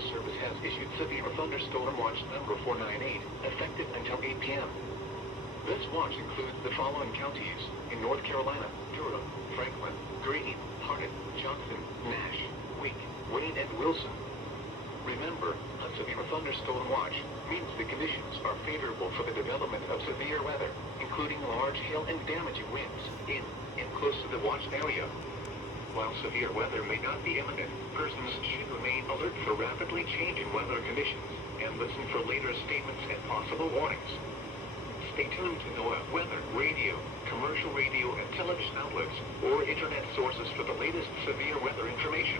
Forest Service has issued severe thunderstorm watch number 498, effective until 8 p.m. This watch includes the following counties in North Carolina: Durham, Franklin, Greene, Hardin, Johnson, Nash, Wake, Wayne, and Wilson. Remember, a severe thunderstorm watch means the conditions are favorable for the development of severe weather, including large hail and damaging winds in and close to the watched area. While severe weather may not be imminent, persons should remain alert for rapidly changing weather conditions and listen for later statements and possible warnings. Stay tuned to NOAA weather, radio, commercial radio and television outlets, or internet sources for the latest severe weather information.